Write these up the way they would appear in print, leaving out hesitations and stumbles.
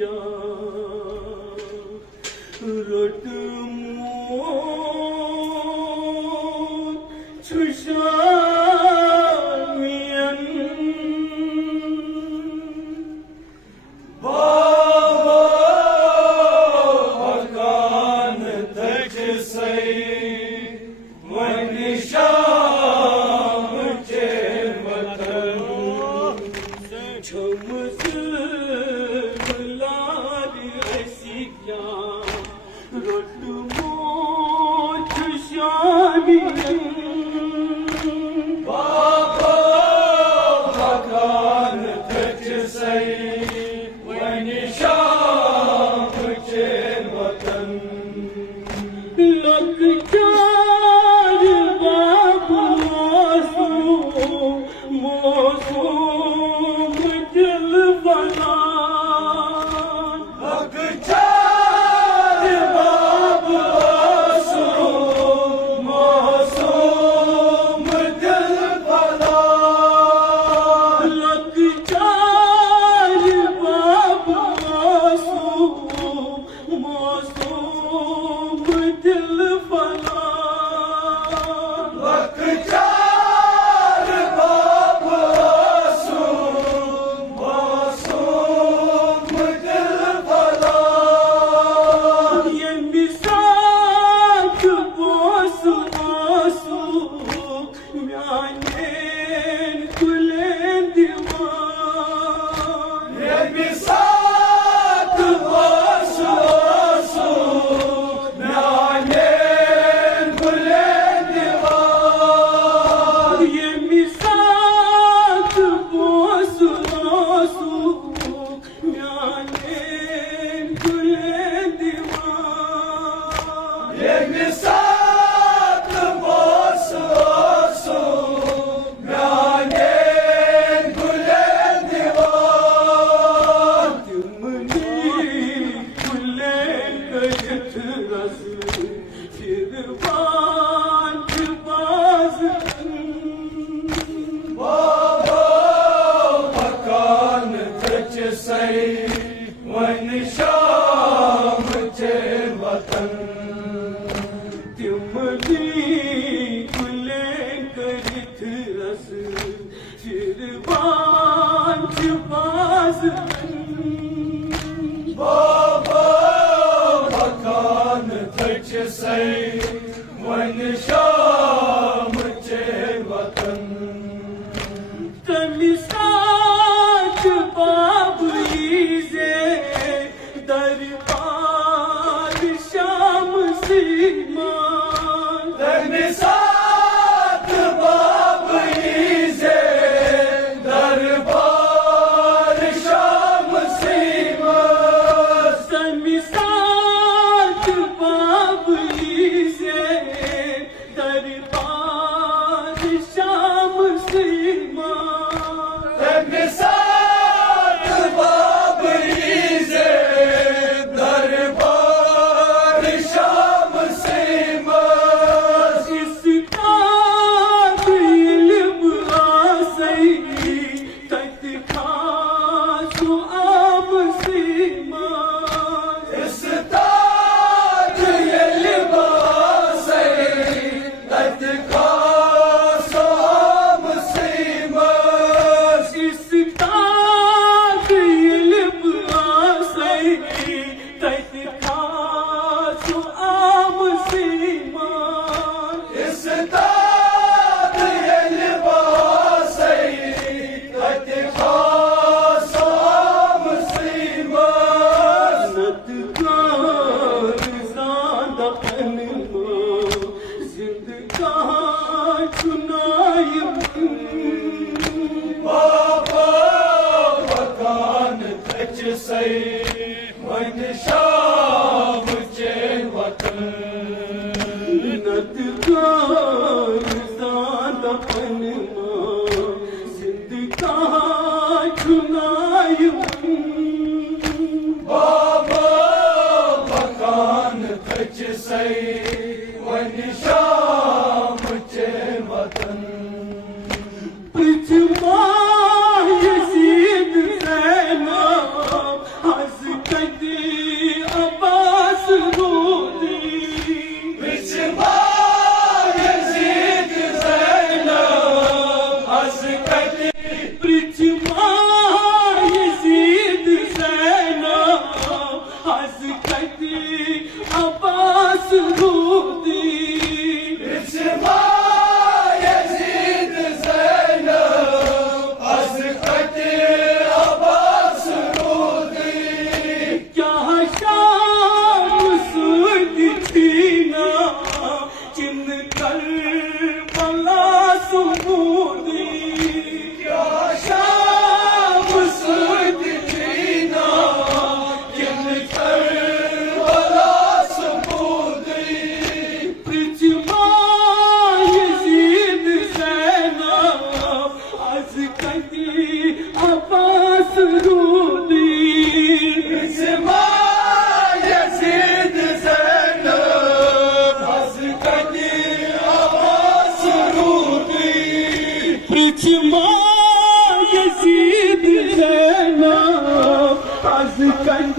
Your one शाम चे वतन तिमली गुले करित रस चिरबांच बाज बाबा मकान थच से वन शाम चे वतन तमिसाच बाबुईजे दरबार शाम सीमा तमिसाच बाबुईजे दरबार शाम सीमा तमिसाच बाबुईजे दरबार शाम सीमा तमिसाच बाबुईजे दरबार शाम सीमा इसका इल्म आसई तत्खासु आम सीमा इस्ताद ये लिबास तत्खास आम सीमा इसका इल्म आसई तत्खासु आम सीमा इस्ताद ये लिबास तत्खास आम सीमा नतगार ज़ादा अनमा जिंदगाह चुनायम बाबा मकान थच से वन शाम चे वतन नतगार ज़ादा अनमा जिंदगाह चुनायम बाबा मकान थच से वन शाम चे वतन पृथ्वा यजीद ज़ैना हज़रत अब्बास रोदी बिचवा यजीद ज़ैनब हज़रत पृथ्वा यजीद ज़ैना हज़रत अब्बास रोदी बिचवा यजीद ज़ैनब हज़रत अब्बास रोदी क्या शाम सूद थी ना जिन कर बला सुमूदी क्या शाम सूद थी ना जिन कर बला सबूदी पृथ्वा यजीद ज़ैना हज़रत अब्बास रोदी बिचवा यजीद ज़ैनब हज़रत अब्बास रोदी पृथ्वा यजीद ज़ैना हज़रत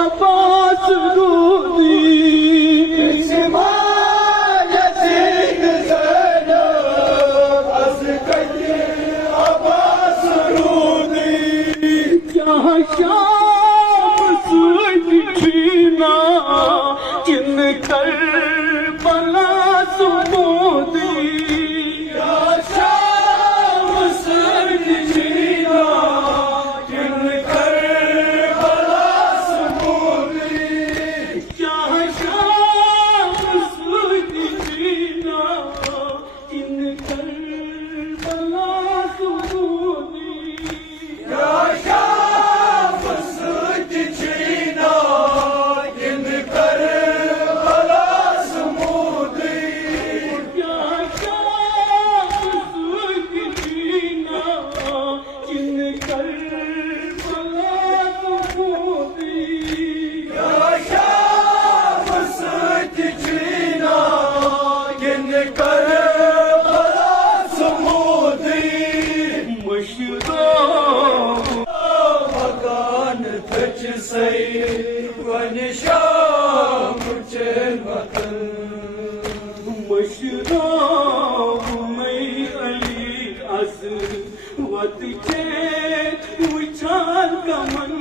अब्बास रोदी बिचवा यजीद ज़ैनब हज़रत अब्बास रोदी क्या शाम सूद थी ना जिन कर बला सुमोदी क्या शाम सूद थी ना जिन कर बला सबूदी क्या शाम सूद थी ना जिन कर बला सुमोदी क्या शाम सूद थी ना जिन कर تج سي ونشام چن وطن مشراب مي علي از وقت کے وچار کا من